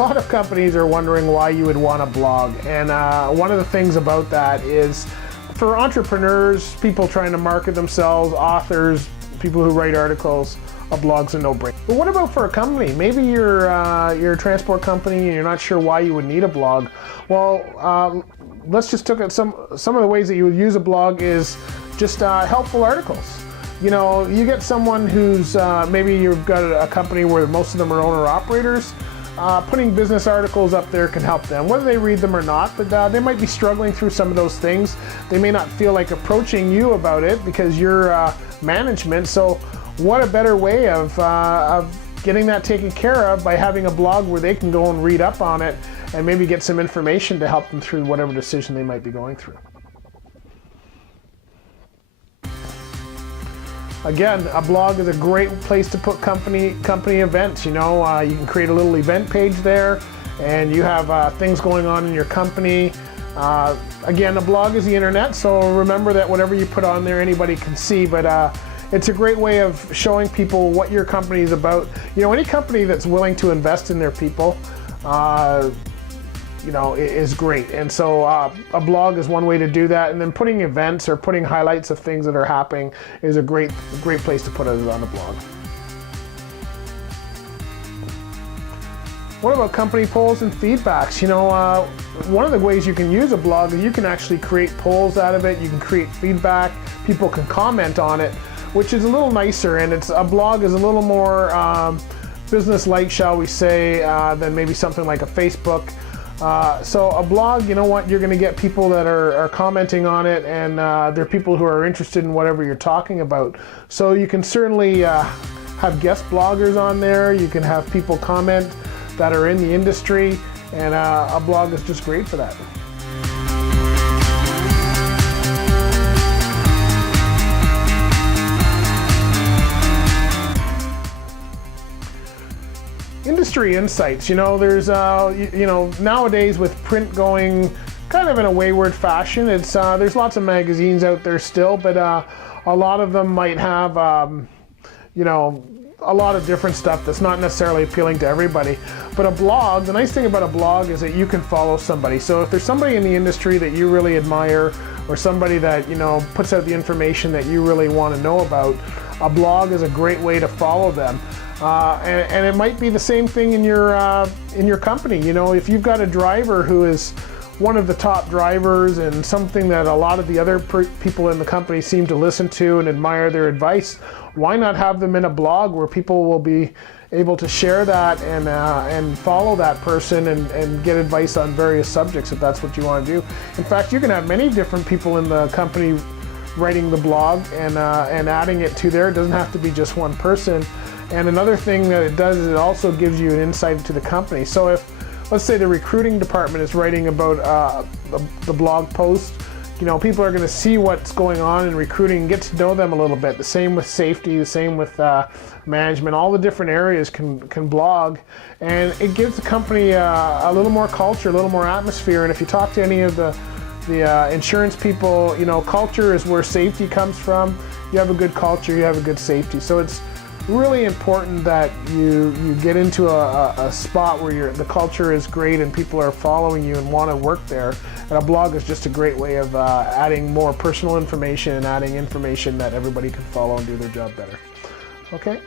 lot of companies are wondering why you would want a blog, and one of the things about that is for entrepreneurs, people trying to market themselves, authors, people who write articles, a blog's a no-brainer. But what about for a company? Maybe you're a transport company and you're not sure why you would need a blog. Well, let's just look at some of the ways that you would use a blog is just helpful articles. You know, you get someone who's, maybe you've got a company where most of them are owner-operators, putting business articles up there can help them, whether they read them or not, but they might be struggling through some of those things. They may not feel like approaching you about it because you're management, so what a better way of getting that taken care of by having a blog where they can go and read up on it and maybe get some information to help them through whatever decision they might be going through. Again, a blog is a great place to put company events. You know, you can create a little event page there, and you have things going on in your company. Again, a blog is the internet, so remember that whatever you put on there, anybody can see. But it's a great way of showing people what your company is about. You know, any company that's willing to invest in their people, you know, is great. And so a blog is one way to do that. And then putting events or putting highlights of things that are happening is a great place to put it on a blog. What about company polls and feedbacks? You know, one of the ways you can use a blog is you can actually create polls out of it. You can create feedback. People can comment on it, which is a little nicer. And a blog is a little more business-like, shall we say, than maybe something like a Facebook. So a blog, you know what, you're going to get people that are commenting on it, and they're people who are interested in whatever you're talking about. So you can certainly have guest bloggers on there. You can have people comment that are in the industry, and a blog is just great for that. Industry insights. You know, there's you know, nowadays with print going kind of in a wayward fashion, it's there's lots of magazines out there still, but a lot of them might have you know, a lot of different stuff that's not necessarily appealing to everybody. But a blog, the nice thing about a blog is that you can follow somebody. So if there's somebody in the industry that you really admire, or somebody that, you know, puts out the information that you really want to know about, a blog is a great way to follow them. And it might be the same thing in your company. You know, if you've got a driver who is one of the top drivers and something that a lot of the other people in the company seem to listen to and admire their advice, why not have them in a blog where people will be able to share that and follow that person and get advice on various subjects if that's what you want to do. In fact, you can have many different people in the company writing the blog and adding it to there. It doesn't have to be just one person. And another thing that it does is it also gives you an insight into the company. So if, let's say, the recruiting department is writing about the blog post, you know, people are going to see what's going on in recruiting and get to know them a little bit. The same with safety, the same with management. All the different areas can blog, and it gives the company a little more culture, a little more atmosphere. And if you talk to any of the insurance people, you know, culture is where safety comes from. You have a good culture, you have a good safety. So it's really important that you get into a spot where the culture is great and people are following you and want to work there. And a blog is just a great way of adding more personal information and adding information that everybody can follow and do their job better. Okay.